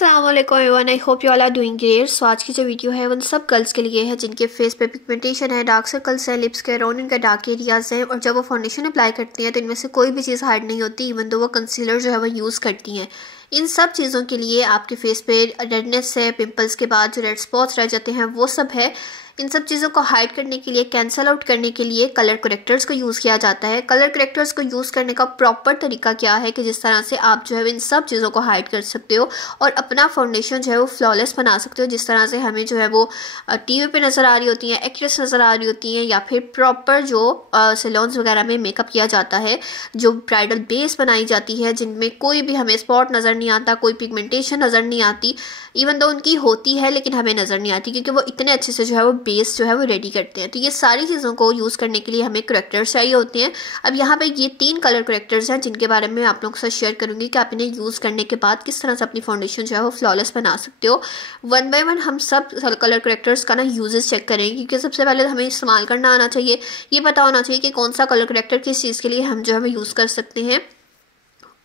अस्सलाम वालेकुम everyone, I hope you all are doing great. So आज की जो वीडियो है उन सब गर्ल्स के लिए है जिनके फेस पे पिगमेंटेशन है, डार्क सर्कल्स है, लिप्स के अराउंड इनका डार्क एरियाज है और जब वो फाउंडेशन अप्लाई करती हैं तो इनमें से कोई भी चीज़ हाइड नहीं होती, इवन दो वो कंसीलर जो है वो यूज़ करती हैं। इन सब चीज़ों के लिए आपके फेस पे रेडनेस है, पिंपल्स के बाद जो रेड स्पॉट्स रह जाते हैं वो सब है। इन सब चीज़ों को हाइड करने के लिए, कैंसल आउट करने के लिए कलर करेक्टर्स को यूज़ किया जाता है। कलर करेक्टर्स को यूज़ करने का प्रॉपर तरीका क्या है कि जिस तरह से आप जो है इन सब चीज़ों को हाइड कर सकते हो और अपना फाउंडेशन जो है वो फ्लॉलेस बना सकते हो, जिस तरह से हमें जो है वो टीवी पे नज़र आ रही होती हैं, एक्ट्रेस नज़र आ रही होती हैं, या फिर प्रॉपर जो सैलून्स वगैरह में मेकअप किया जाता है, जो ब्राइडल बेस बनाई जाती है, जिनमें कोई भी हमें स्पॉट नज़र नहीं आता, कोई पिगमेंटेशन नज़र नहीं आती, इवन दो उनकी होती है लेकिन हमें नज़र नहीं आती क्योंकि वो इतने अच्छे से जो है वो बेस जो है वो रेडी करते हैं। तो ये सारी चीज़ों को यूज़ करने के लिए हमें करेक्टर्स चाहिए होते हैं। अब यहाँ पे ये 3 कलर करेक्टर्स हैं जिनके बारे में आप लोगों के साथ शेयर करूँगी कि आप इन्हें यूज़ करने के बाद किस तरह से अपनी फाउंडेशन जो है वो फ्लॉलेस बना सकते हो। 1 बाय 1 हम सब कलर करेक्टर्स का ना यूजेस चेक करेंगे क्योंकि सबसे पहले हमें इस्तेमाल करना आना चाहिए, ये पता होना चाहिए कि कौन सा कलर करेक्टर किस चीज़ के लिए हम जो है वो यूज़ कर सकते हैं।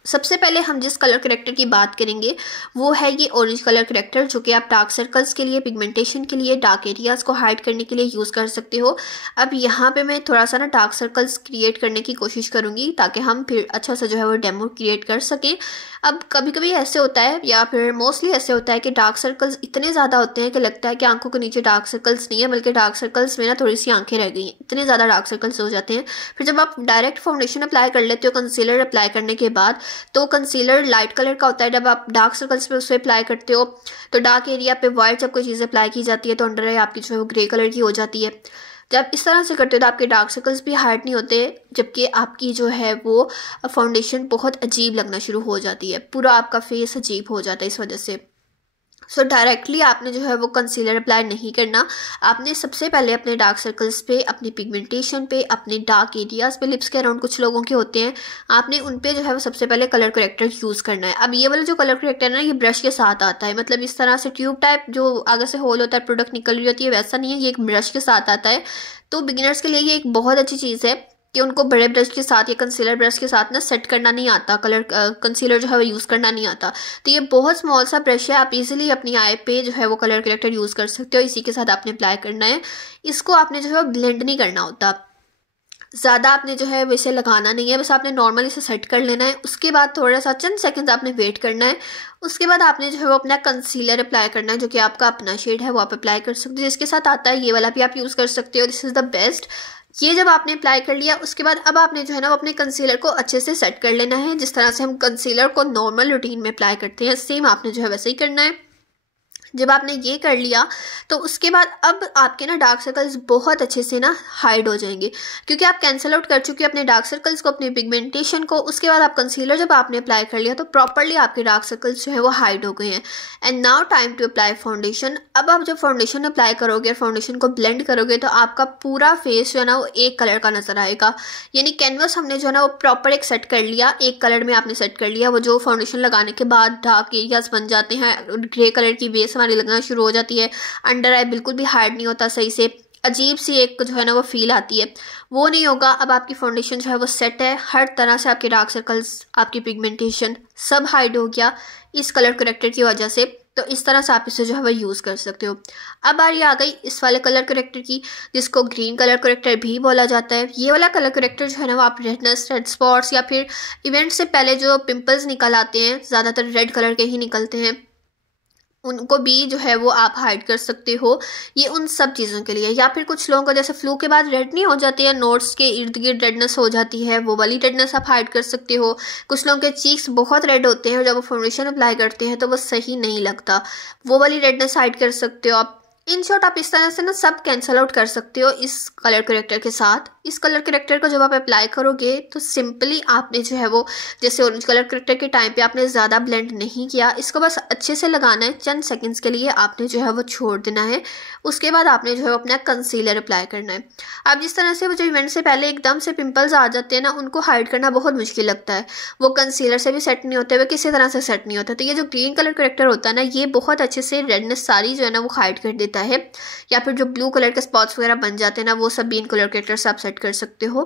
सबसे पहले हम जिस कलर करेक्टर की बात करेंगे वो है ये ऑरेंज कलर करेक्टर, जो कि आप डार्क सर्कल्स के लिए, पिगमेंटेशन के लिए, डार्क एरियाज को हाइड करने के लिए यूज़ कर सकते हो। अब यहाँ पे मैं थोड़ा सा ना डार्क सर्कल्स क्रिएट करने की कोशिश करूँगी ताकि हम फिर अच्छा सा जो है वो डेमो क्रिएट कर सकें। अब कभी कभी ऐसे होता है या फिर मोस्टली ऐसे होता है कि डार्क सर्कल्स इतने ज़्यादा होते हैं कि लगता है कि आंखों के नीचे डार्क सर्कल्स नहीं है बल्कि डार्क सर्कल्स में ना थोड़ी सी आंखें रह गई हैं, इतने ज़्यादा डार्क सर्कल्स हो जाते हैं। फिर जब आप डायरेक्ट फाउंडेशन अप्लाई कर लेते हो कंसीलर अप्लाई करने के बाद, तो कंसीलर लाइट कलर का होता है, जब आप डार्क सर्कल्स पे उसे अप्लाई करते हो तो डार्क एरिया पे वाइट जब कोई चीज़ अप्लाई की जाती है तो अंडर आई आपकी जो है वो ग्रे कलर की हो जाती है। जब इस तरह से करते हो तो आपके डार्क सर्कल्स भी हाइड नहीं होते, जबकि आपकी जो है वो फाउंडेशन बहुत अजीब लगना शुरू हो जाती है, पूरा आपका फेस अजीब हो जाता है इस वजह से। सो डायरेक्टली आपने जो है वो कंसीलर अप्लाई नहीं करना। आपने सबसे पहले अपने डार्क सर्कल्स पे, अपनी पिगमेंटेशन पे, अपने डार्क एरियाज पे, लिप्स के अराउंड कुछ लोगों के होते हैं, आपने उन पे जो है वो सबसे पहले कलर करेक्टर यूज़ करना है। अब ये वाला जो कलर करेक्टर है ना, ये ब्रश के साथ आता है, मतलब इस तरह से ट्यूब टाइप जो आगे से होल होता है, प्रोडक्ट निकल रही होती है, वैसा नहीं है, ये एक ब्रश के साथ आता है। तो बिगिनर्स के लिए ये एक बहुत अच्छी चीज़ है कि उनको बड़े ब्रश के साथ या कंसीलर ब्रश के साथ ना सेट करना नहीं आता, कलर कंसीलर जो है वो यूज़ करना नहीं आता। तो ये बहुत स्मॉल सा ब्रश है, आप इजीली अपनी आई पे जो है वो कलर करेक्टर यूज़ कर सकते हो। इसी के साथ आपने अप्लाई करना है। इसको आपने जो है वो ब्लेंड नहीं करना होता, ज़्यादा आपने जो है वैसे लगाना नहीं है, बस आपने नॉर्मली इसे सेट कर लेना है। उसके बाद थोड़ा सा चंद सेकंड्स आपने वेट करना है। उसके बाद आपने जो है वो अपना कंसीलर अप्लाई करना है, जो कि आपका अपना शेड है वो आप अप्लाई कर सकते हो, जिसके साथ आता है ये वाला भी आप यूज़ कर सकते हो। This is the best. ये जब आपने अप्लाई कर लिया उसके बाद अब आपने जो है ना वो अपने कंसीलर को अच्छे से सेट कर लेना है। जिस तरह से हम कंसीलर को नॉर्मल रूटीन में अप्लाई करते हैं, सेम आपने जो है वैसे ही करना है। जब आपने ये कर लिया तो उसके बाद अब आपके ना डार्क सर्कल्स बहुत अच्छे से ना हाइड हो जाएंगे, क्योंकि आप कैंसिल आउट कर चुके हैं अपने डार्क सर्कल्स को, अपने पिगमेंटेशन को। उसके बाद आप कंसीलर जब आपने अप्लाई कर लिया तो प्रॉपरली आपके डार्क सर्कल्स जो है वो हाइड हो गए हैं। And now time to apply foundation. अब आप जब फाउंडेशन अप्लाई करोगे और फाउंडेशन को ब्लेंड करोगे तो आपका पूरा फेस जो है ना वो एक कलर का नजर आएगा, यानी कैनवस हमने जो है ना वो प्रॉपर एक सेट कर लिया, एक कलर में आपने सेट कर लिया। वो जो फाउंडेशन लगाने के बाद डार्क एरियाज बन जाते हैं, ग्रे कलर की बेस लगना शुरू हो जाती है, अंडर आई बिल्कुल भी हाइड नहीं होता सही से, अजीब सी एक जो है ना वो फील आती है, वो नहीं होगा। अब आपकी फाउंडेशन जो है वो सेट है, हर तरह से आपके डार्क सर्कल्स, आपकी पिगमेंटेशन सब हाइड हो गया इस कलर करेक्टर की वजह से। तो इस तरह से आप इसे जो है वो यूज़ कर सकते हो। अब बारी आ गई इस वाले कलर करेक्टर की, जिसको ग्रीन कलर करेक्टर भी बोला जाता है। ये वाला कलर करेक्टर जो है ना वो आप रेडनेस, रेड स्पॉट्स या फिर इवेंट से पहले जो पिंपल्स निकल आते हैं, ज़्यादातर रेड कलर के ही निकलते हैं, उनको भी जो है वो आप हाइड कर सकते हो। ये उन सब चीज़ों के लिए। या फिर कुछ लोगों को जैसे फ्लू के बाद रेड नहीं हो जाती है, नोट्स के इर्द गिर्द रेडनेस हो जाती है, वो वाली रेडनेस आप हाइड कर सकते हो। कुछ लोगों के चीक्स बहुत रेड होते हैं और जब वो फाउंडेशन अप्लाई करते हैं तो वो सही नहीं लगता, वो वाली रेडनेस हाइड कर सकते हो आप। इन शॉर्ट आप इस तरह से ना सब कैंसल आउट कर सकते हो इस कलर करेक्टर के साथ। इस कलर करेक्टर को जब आप अप्लाई करोगे तो सिंपली आपने जो है वो, जैसे ऑरेंज कलर करेक्टर के टाइम पे आपने ज़्यादा ब्लेंड नहीं किया, इसको बस अच्छे से लगाना है, चंद सेकंड्स के लिए आपने जो है वो छोड़ देना है। उसके बाद आपने जो है अपना कंसीलर अप्लाई करना है। अब जिस तरह से वो जो इवेंट से पहले एकदम से पिंपल्स आ जाते हैं ना, उनको हाइड करना बहुत मुश्किल लगता है, वो कंसीलर से भी सेट नहीं होते, वो किसी तरह से सेट नहीं होता। तो ये जो ग्रीन कलर करेक्टर होता है ना, ये बहुत अच्छे से रेडनेस सारी जो है ना वो हाइड कर देता है। या फिर जो ब्लू कलर के स्पॉट्स वगैरह बन जाते हैं ना, वो सब भी इन कलर करेक्टर से आप सेट कर सकते हो।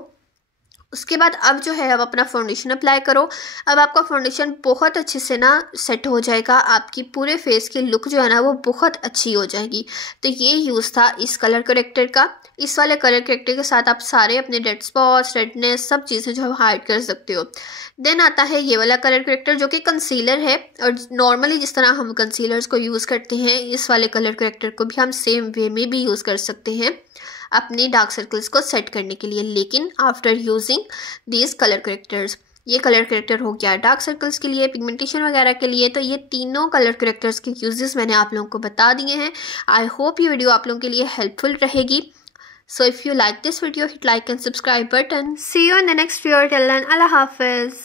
उसके बाद अब जो है अब अपना फाउंडेशन अप्लाई करो। अब आपका फाउंडेशन बहुत अच्छे से ना सेट हो जाएगा, आपकी पूरे फेस की लुक जो है ना वो बहुत अच्छी हो जाएगी। तो ये यूज़ था इस कलर करेक्टर का। इस वाले कलर करेक्टर के साथ आप सारे अपने डेड स्पॉट्स, रेडनेस, सब चीज़ें जो है हाइड कर सकते हो। देन आता है ये वाला कलर करेक्टर जो कि कंसीलर है, और नॉर्मली जिस तरह हम कंसीलर्स को यूज़ करते हैं इस वाले कलर करेक्टर को भी हम सेम वे में भी यूज़ कर सकते हैं अपने डार्क सर्कल्स को सेट करने के लिए, लेकिन after using these colour characters. ये कलर करेक्टर हो गया डार्क सर्कल्स के लिए, पिगमेंटेशन वगैरह के लिए। तो ये तीनों कलर करेक्टर्स के यूजेस मैंने आप लोगों को बता दिए हैं। आई होप ये वीडियो आप लोगों के लिए हेल्पफुल रहेगी। So if you like this video, hit like and subscribe button. See you in the next video. Till then, Allah Hafiz.